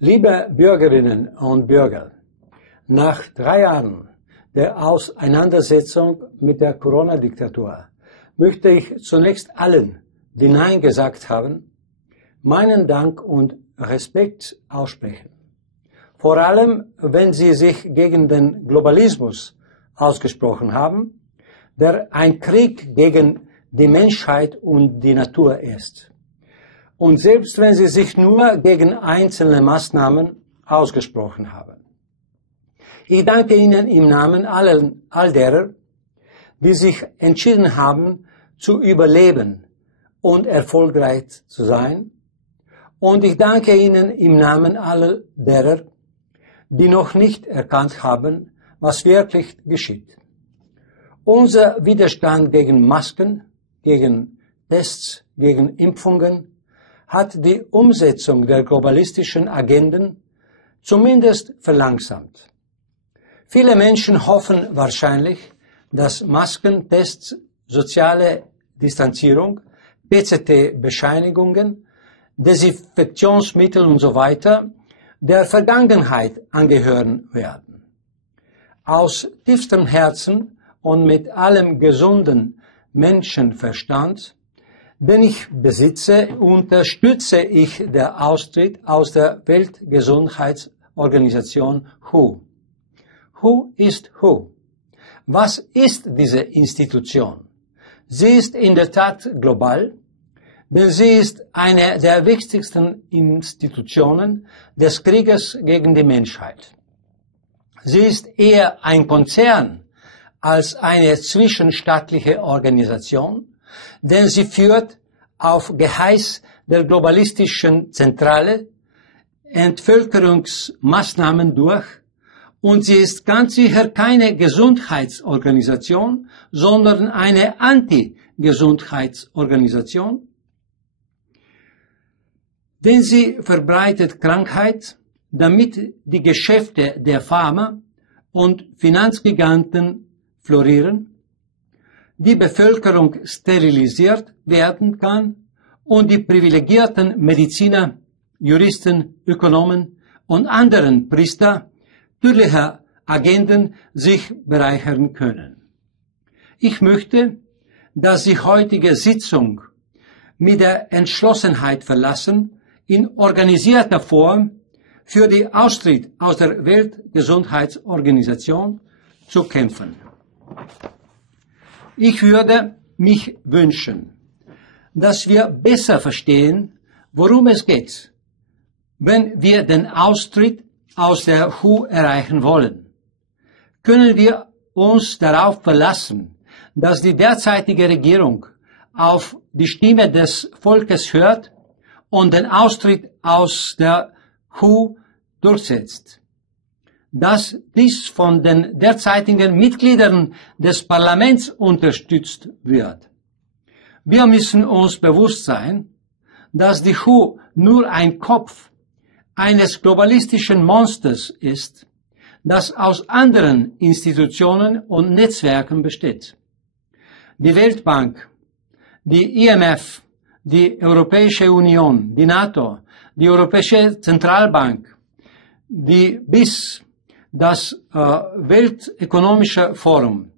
Liebe Bürgerinnen und Bürger, nach 3 Jahren der Auseinandersetzung mit der Corona-Diktatur möchte ich zunächst allen, die Nein gesagt haben, meinen Dank und Respekt aussprechen. Vor allem, wenn sie sich gegen den Globalismus ausgesprochen haben, der ein Krieg gegen die Menschheit und die Natur ist. Und selbst wenn sie sich nur gegen einzelne Maßnahmen ausgesprochen haben. Ich danke Ihnen im Namen all derer, die sich entschieden haben, zu überleben und erfolgreich zu sein. Und ich danke Ihnen im Namen all derer, die noch nicht erkannt haben, was wirklich geschieht. Unser Widerstand gegen Masken, gegen Tests, gegen Impfungen hat die Umsetzung der globalistischen Agenden zumindest verlangsamt. Viele Menschen hoffen wahrscheinlich, dass Masken, Tests, soziale Distanzierung, PCT-Bescheinigungen, Desinfektionsmittel und so weiter der Vergangenheit angehören werden. Aus tiefstem Herzen und mit allem gesunden Menschenverstand, den ich besitze, unterstütze ich den Austritt aus der Weltgesundheitsorganisation WHO. WHO ist WHO. Was ist diese Institution? Sie ist in der Tat global, denn sie ist eine der wichtigsten Institutionen des Krieges gegen die Menschheit. Sie ist eher ein Konzern als eine zwischenstaatliche Organisation, denn sie führt auf Geheiß der globalistischen Zentrale Entvölkerungsmaßnahmen durch und sie ist ganz sicher keine Gesundheitsorganisation, sondern eine Anti-Gesundheitsorganisation, denn sie verbreitet Krankheit, damit die Geschäfte der Pharma- und Finanzgiganten florieren, die Bevölkerung sterilisiert werden kann und die privilegierten Mediziner, Juristen, Ökonomen und anderen Priester natürlicher Agenden sich bereichern können. Ich möchte, dass die heutige Sitzung mit der Entschlossenheit verlassen, in organisierter Form für den Austritt aus der Weltgesundheitsorganisation zu kämpfen. Ich würde mich wünschen, dass wir besser verstehen, worum es geht, wenn wir den Austritt aus der WHO erreichen wollen. Können wir uns darauf verlassen, dass die derzeitige Regierung auf die Stimme des Volkes hört und den Austritt aus der WHO durchsetzt? Dass dies von den derzeitigen Mitgliedern des Parlaments unterstützt wird. Wir müssen uns bewusst sein, dass die WHO nur ein Kopf eines globalistischen Monsters ist, das aus anderen Institutionen und Netzwerken besteht. Die Weltbank, die IMF, die Europäische Union, die NATO, die Europäische Zentralbank, die BIS, das Weltökonomische Forum,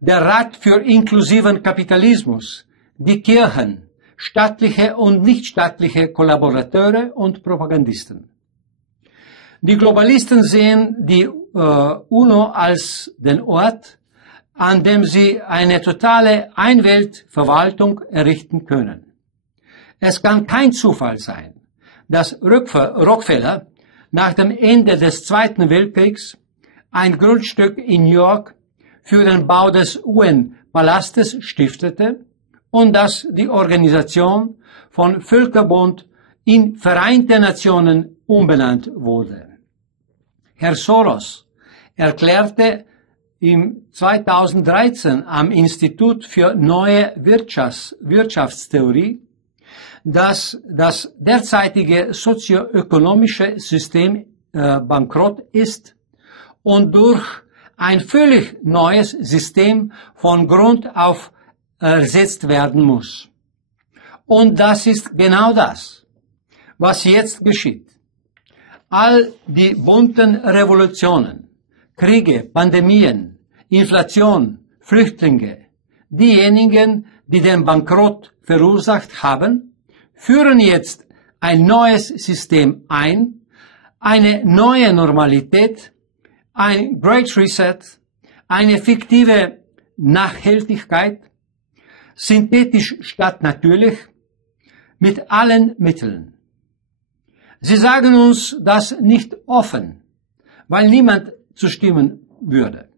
der Rat für inklusiven Kapitalismus, die Kirchen, staatliche und nichtstaatliche Kollaborateure und Propagandisten. Die Globalisten sehen die UNO als den Ort, an dem sie eine totale Einweltverwaltung errichten können. Es kann kein Zufall sein, dass Rockefeller nach dem Ende des Zweiten Weltkriegs ein Grundstück in New York für den Bau des UN-Palastes stiftete und dass die Organisation von Völkerbund in Vereinte Nationen umbenannt wurde. Herr Soros erklärte im 2013 am Institut für neue Wirtschaftstheorie, dass das derzeitige sozioökonomische System bankrott ist und durch ein völlig neues System von Grund auf ersetzt werden muss. Und das ist genau das, was jetzt geschieht. All die bunten Revolutionen, Kriege, Pandemien, Inflation, Flüchtlinge, diejenigen, die den Bankrott verursacht haben, führen jetzt ein neues System ein, eine neue Normalität, ein Great Reset, eine fiktive Nachhaltigkeit, synthetisch statt natürlich, mit allen Mitteln. Sie sagen uns das nicht offen, weil niemand zustimmen würde.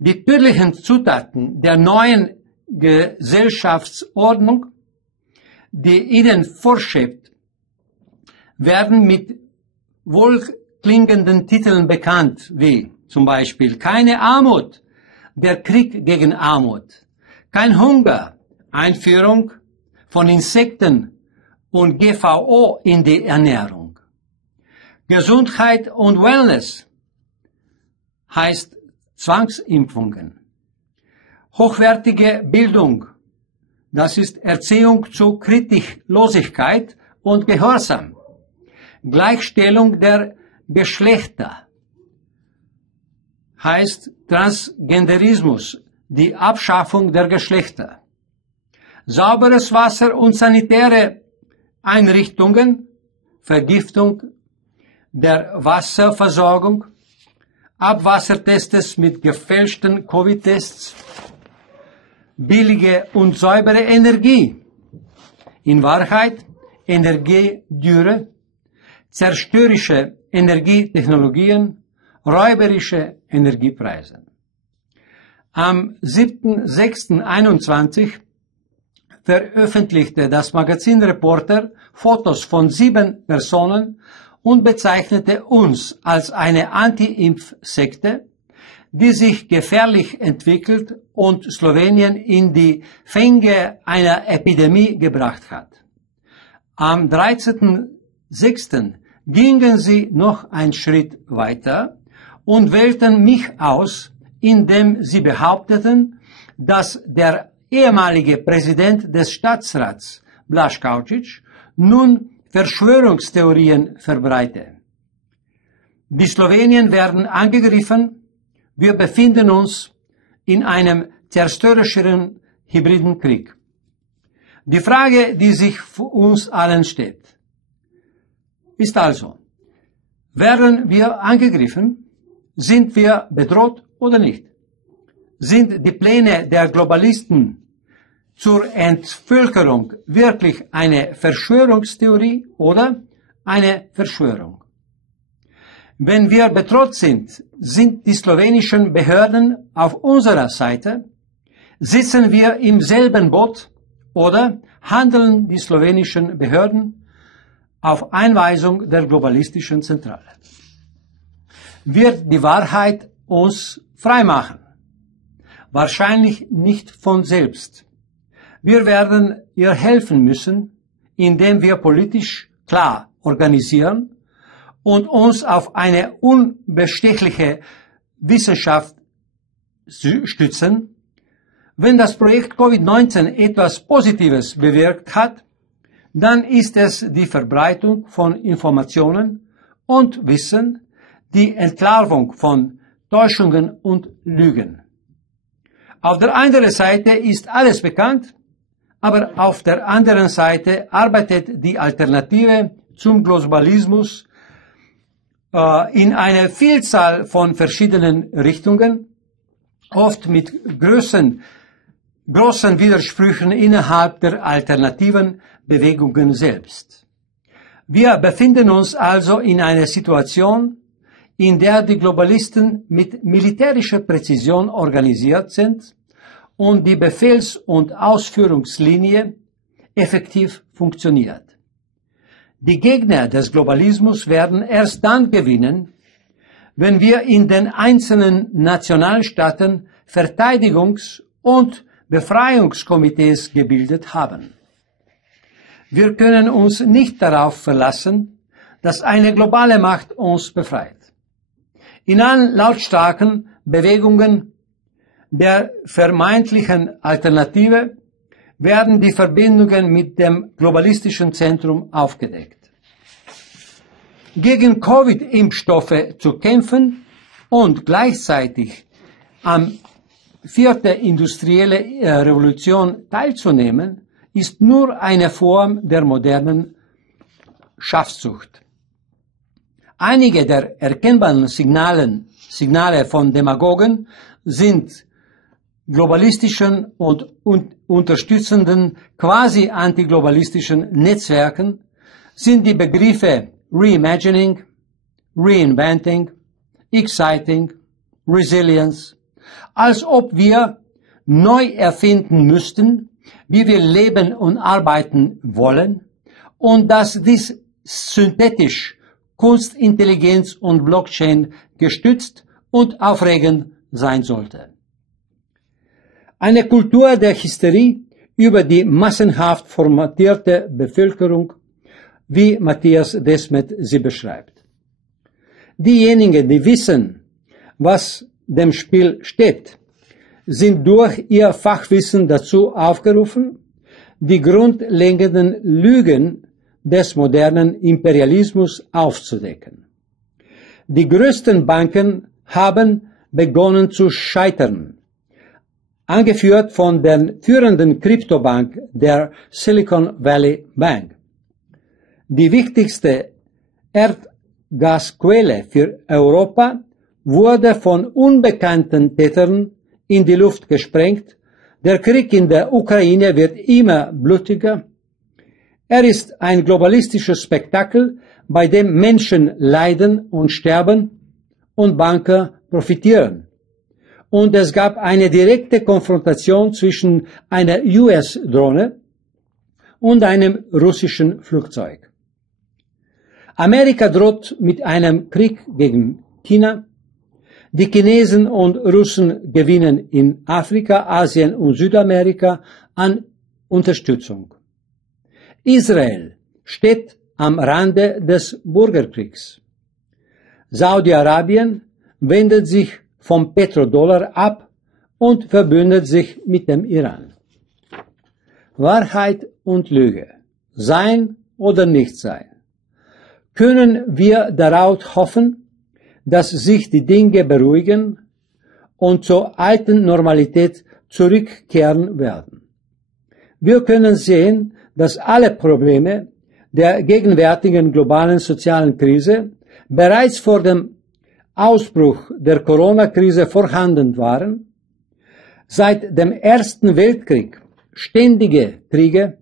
Die tödlichen Zutaten der neuen Gesellschaftsordnung, die ihnen vorschwebt, werden mit wohlklingenden Titeln bekannt, wie zum Beispiel keine Armut, der Krieg gegen Armut, kein Hunger, Einführung von Insekten und GVO in die Ernährung. Gesundheit und Wellness heißt Zwangsimpfungen. Hochwertige Bildung, das ist Erziehung zu Kritiklosigkeit und Gehorsam. Gleichstellung der Geschlechter heißt Transgenderismus, die Abschaffung der Geschlechter. Sauberes Wasser und sanitäre Einrichtungen, Vergiftung der Wasserversorgung, Abwassertests mit gefälschten Covid-Tests, billige und saubere Energie. In Wahrheit Energiedürre, zerstörerische Energietechnologien, räuberische Energiepreise. Am 7.6.21 veröffentlichte das Magazin Reporter Fotos von 7 Personen und bezeichnete uns als eine Anti-Impf-Sekte, die sich gefährlich entwickelt und Slowenien in die Fänge einer Epidemie gebracht hat. Am 13.06. gingen sie noch einen Schritt weiter und wählten mich aus, indem sie behaupteten, dass der ehemalige Präsident des Staatsrats, Blaž Kaučić, nun Verschwörungstheorien verbreite. Die Slowenien werden angegriffen, wir befinden uns in einem zerstörerischen hybriden Krieg. Die Frage, die sich vor uns allen stellt, ist also, werden wir angegriffen? Sind wir bedroht oder nicht? Sind die Pläne der Globalisten zur Entvölkerung wirklich eine Verschwörungstheorie oder eine Verschwörung? Wenn wir bedroht sind, sind die slowenischen Behörden auf unserer Seite? Sitzen wir im selben Boot oder handeln die slowenischen Behörden auf Einweisung der globalistischen Zentrale? Wird die Wahrheit uns freimachen? Wahrscheinlich nicht von selbst. Wir werden ihr helfen müssen, indem wir politisch klar organisieren und uns auf eine unbestechliche Wissenschaft stützen. Wenn das Projekt Covid-19 etwas Positives bewirkt hat, dann ist es die Verbreitung von Informationen und Wissen, die Entlarvung von Täuschungen und Lügen. Auf der einen Seite ist alles bekannt, aber auf der anderen Seite arbeitet die Alternative zum Globalismus in einer Vielzahl von verschiedenen Richtungen, oft mit großen Widersprüchen innerhalb der alternativen Bewegungen selbst. Wir befinden uns also in einer Situation, in der die Globalisten mit militärischer Präzision organisiert sind und die Befehls- und Ausführungslinie effektiv funktioniert. Die Gegner des Globalismus werden erst dann gewinnen, wenn wir in den einzelnen Nationalstaaten Verteidigungs- und Befreiungskomitees gebildet haben. Wir können uns nicht darauf verlassen, dass eine globale Macht uns befreit. In allen lautstarken Bewegungen der vermeintlichen Alternative werden die Verbindungen mit dem globalistischen Zentrum aufgedeckt. gegen Covid-Impfstoffe zu kämpfen und gleichzeitig am 4. industrielle Revolution teilzunehmen, ist nur eine Form der modernen Schafzucht. Einige der erkennbaren Signale von Demagogen sind globalistischen und unterstützenden quasi antiglobalistischen Netzwerken, sind die Begriffe Reimagining, Reinventing, Exciting, Resilience, als ob wir neu erfinden müssten, wie wir leben und arbeiten wollen, und dass dies synthetisch, Kunstintelligenz und Blockchain gestützt und aufregend sein sollte. Eine Kultur der Hysterie über die massenhaft formatierte Bevölkerung, wie Matthias Desmet sie beschreibt. Diejenigen, die wissen, was dem Spiel steht, sind durch ihr Fachwissen dazu aufgerufen, die grundlegenden Lügen des modernen Imperialismus aufzudecken. Die größten Banken haben begonnen zu scheitern, angeführt von der führenden Kryptobank, der Silicon Valley Bank. Die wichtigste Erdgasquelle für Europa wurde von unbekannten Tätern in die Luft gesprengt. Der Krieg in der Ukraine wird immer blutiger. Er ist ein globalistisches Spektakel, bei dem Menschen leiden und sterben und Banker profitieren. Und es gab eine direkte Konfrontation zwischen einer US-Drohne und einem russischen Flugzeug. Amerika droht mit einem Krieg gegen China. Die Chinesen und Russen gewinnen in Afrika, Asien und Südamerika an Unterstützung. Israel steht am Rande des Bürgerkriegs. Saudi-Arabien wendet sich vom Petrodollar ab und verbündet sich mit dem Iran. Wahrheit und Lüge, sein oder nicht sein. Können wir darauf hoffen, dass sich die Dinge beruhigen und zur alten Normalität zurückkehren werden? Wir können sehen, dass alle Probleme der gegenwärtigen globalen sozialen Krise bereits vor dem Ausbruch der Corona-Krise vorhanden waren. Seit dem Ersten Weltkrieg ständige Kriege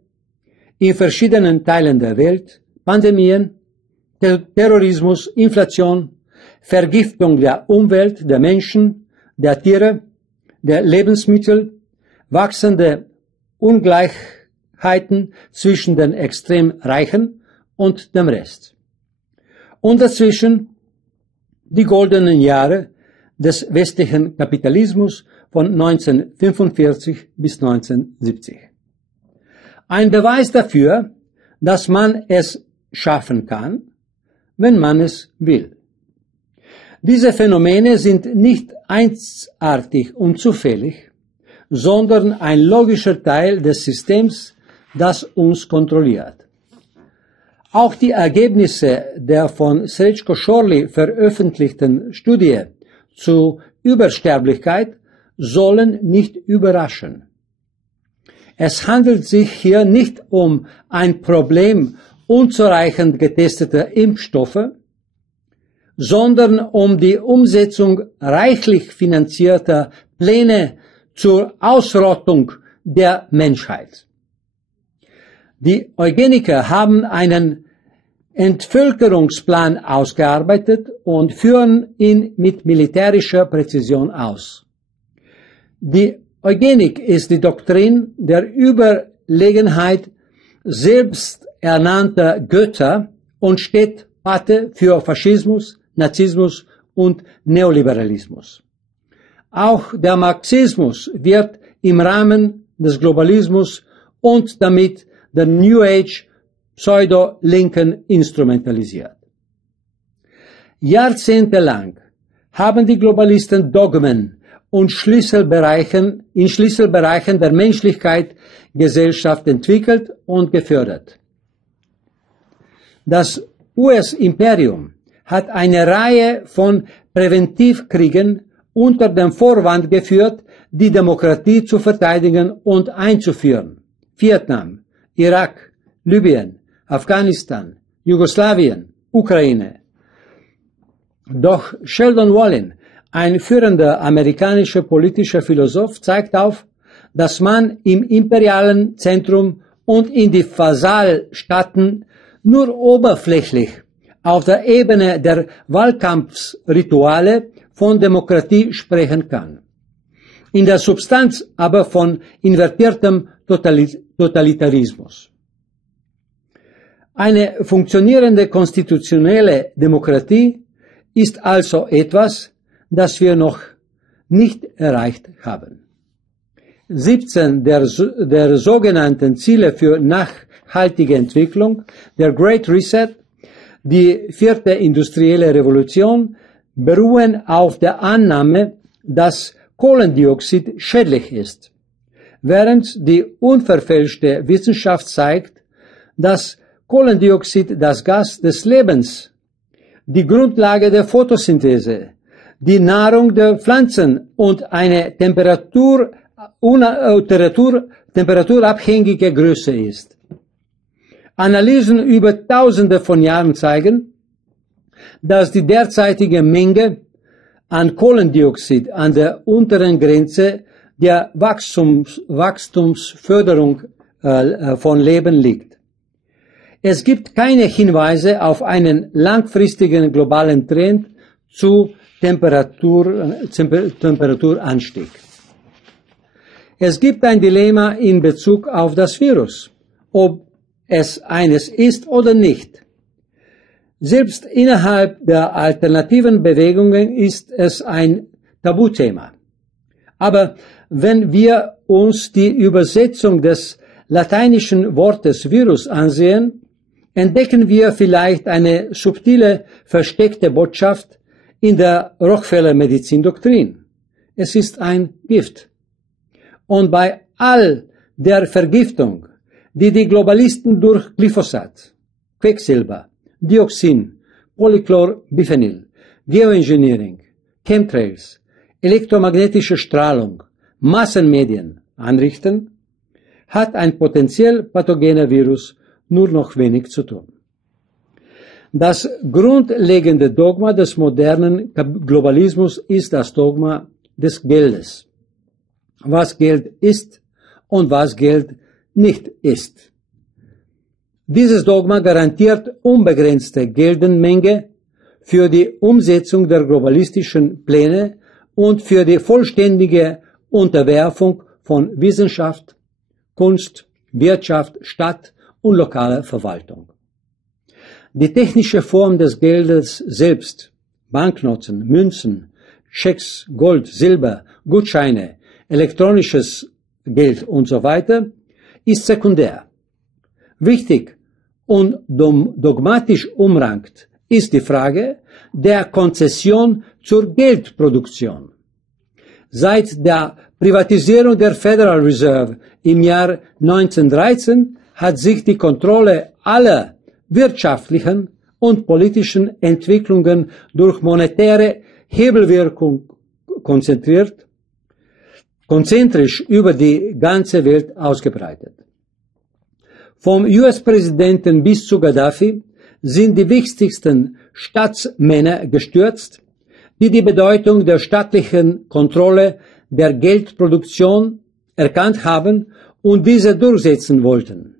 in verschiedenen Teilen der Welt, Pandemien, Terrorismus, Inflation, Vergiftung der Umwelt, der Menschen, der Tiere, der Lebensmittel, wachsende Ungleichheiten zwischen den extrem Reichen und dem Rest. Und dazwischen die goldenen Jahre des westlichen Kapitalismus von 1945 bis 1970. Ein Beweis dafür, dass man es schaffen kann, wenn man es will. Diese Phänomene sind nicht einzigartig und zufällig, sondern ein logischer Teil des Systems, das uns kontrolliert. Auch die Ergebnisse der von Srečko Šorli veröffentlichten Studie zur Übersterblichkeit sollen nicht überraschen. Es handelt sich hier nicht um ein Problem unzureichend getesteter Impfstoffe, sondern um die Umsetzung reichlich finanzierter Pläne zur Ausrottung der Menschheit. Die Eugeniker haben einen Entvölkerungsplan ausgearbeitet und führen ihn mit militärischer Präzision aus. Die Eugenik ist die Doktrin der Überlegenheit selbsternannter Götter und steht Pate für Faschismus, Nazismus und Neoliberalismus. Auch der Marxismus wird im Rahmen des Globalismus und damit der New Age Pseudo-Linken instrumentalisiert. Jahrzehntelang haben die Globalisten Dogmen und in Schlüsselbereichen der Menschlichkeit Gesellschaft entwickelt und gefördert. Das US-Imperium hat eine Reihe von Präventivkriegen unter dem Vorwand geführt, die Demokratie zu verteidigen und einzuführen. Vietnam, Irak, Libyen, Afghanistan, Jugoslawien, Ukraine. Doch Sheldon Wolin, ein führender amerikanischer politischer Philosoph, zeigt auf, dass man im imperialen Zentrum und in die Vasalstaaten nur oberflächlich auf der Ebene der Wahlkampfsrituale von Demokratie sprechen kann. In der Substanz aber von invertiertem Totalitarismus. Eine funktionierende konstitutionelle Demokratie ist also etwas, das wir noch nicht erreicht haben. 17 der sogenannten Ziele für nachhaltige Entwicklung, der Great Reset, die 4. industrielle Revolution, beruhen auf der Annahme, dass Kohlendioxid schädlich ist, während die unverfälschte Wissenschaft zeigt, dass Kohlendioxid das Gas des Lebens, die Grundlage der Photosynthese, die Nahrung der Pflanzen und eine temperaturabhängige Größe ist. Analysen über Tausende von Jahren zeigen, dass die derzeitige Menge an Kohlendioxid an der unteren Grenze der Wachstumsförderung von Leben liegt. Es gibt keine Hinweise auf einen langfristigen globalen Trend zu Temperaturanstieg. Es gibt ein Dilemma in Bezug auf das Virus, ob es eines ist oder nicht. Selbst innerhalb der alternativen Bewegungen ist es ein Tabuthema. Aber wenn wir uns die Übersetzung des lateinischen Wortes Virus ansehen, entdecken wir vielleicht eine subtile, versteckte Botschaft in der Rockefeller-Medizindoktrin. Es ist ein Gift. Und bei all der Vergiftung, die die Globalisten durch Glyphosat, Quecksilber, Dioxin, Polychlorbiphenyl, Geoengineering, Chemtrails, elektromagnetische Strahlung, Massenmedien anrichten, hat ein potenziell pathogener Virus nur noch wenig zu tun. Das grundlegende Dogma des modernen Globalismus ist das Dogma des Geldes. Was Geld ist und was Geld nicht ist. Dieses Dogma garantiert unbegrenzte Geldenmenge für die Umsetzung der globalistischen Pläne und für die vollständige Unterwerfung von Wissenschaft, Kunst, Wirtschaft, Stadt und lokaler Verwaltung. Die technische Form des Geldes selbst, Banknoten, Münzen, Schecks, Gold, Silber, Gutscheine, elektronisches Geld und so weiter, ist sekundär. Wichtig und dogmatisch umrankt ist die Frage der Konzession zur Geldproduktion. Seit der Privatisierung der Federal Reserve im Jahr 1913 hat sich die Kontrolle aller wirtschaftlichen und politischen Entwicklungen durch monetäre Hebelwirkung konzentrisch über die ganze Welt ausgebreitet. Vom US-Präsidenten bis zu Gaddafi sind die wichtigsten Staatsmänner gestürzt, die die Bedeutung der staatlichen Kontrolle der Geldproduktion erkannt haben und diese durchsetzen wollten.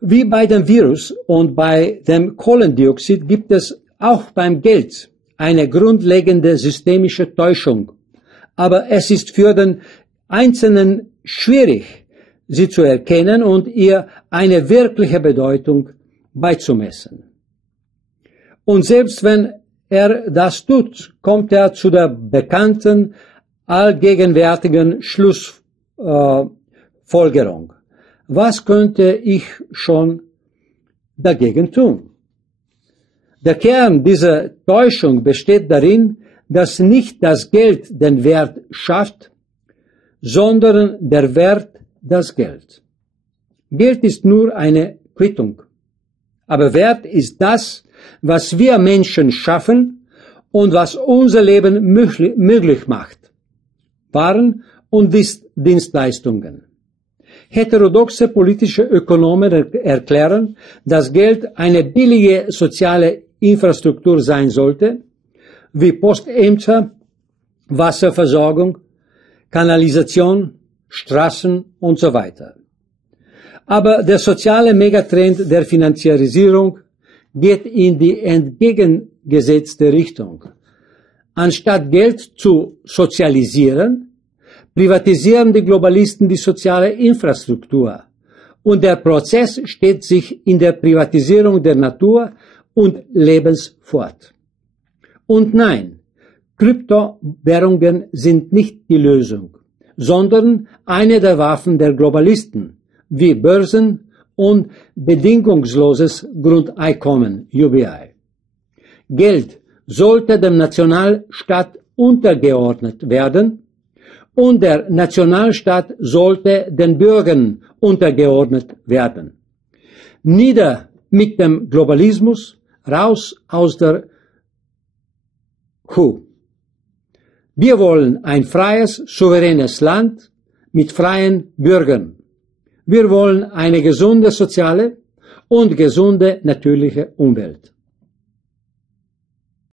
Wie bei dem Virus und bei dem Kohlendioxid gibt es auch beim Geld eine grundlegende systemische Täuschung, aber es ist für den Einzelnen schwierig, sie zu erkennen und ihr eine wirkliche Bedeutung beizumessen. Und selbst wenn er das tut, kommt er zu der bekannten, allgegenwärtigen Schlussfolgerung. Was könnte ich schon dagegen tun? Der Kern dieser Täuschung besteht darin, dass nicht das Geld den Wert schafft, sondern der Wert das Geld. Geld ist nur eine Quittung, Aber Wert ist das, was wir Menschen schaffen und was unser Leben möglich macht. Waren und Dienstleistungen. Heterodoxe politische Ökonomen erklären, dass Geld eine billige soziale Infrastruktur sein sollte, wie Postämter, Wasserversorgung, Kanalisation, Straßen und so weiter. Aber der soziale Megatrend der Finanziarisierung geht in die entgegengesetzte Richtung. Anstatt Geld zu sozialisieren, privatisieren die Globalisten die soziale Infrastruktur. Und der Prozess steht sich in der Privatisierung der Natur und Lebens fort. Und nein, Kryptowährungen sind nicht die Lösung, sondern eine der Waffen der Globalisten, wie Börsen und bedingungsloses Grundeinkommen, UBI. Geld sollte dem Nationalstaat untergeordnet werden und der Nationalstaat sollte den Bürgern untergeordnet werden. Nieder mit dem Globalismus, raus aus der WHO. Wir wollen ein freies, souveränes Land mit freien Bürgern. Wir wollen eine gesunde soziale und gesunde natürliche Umwelt.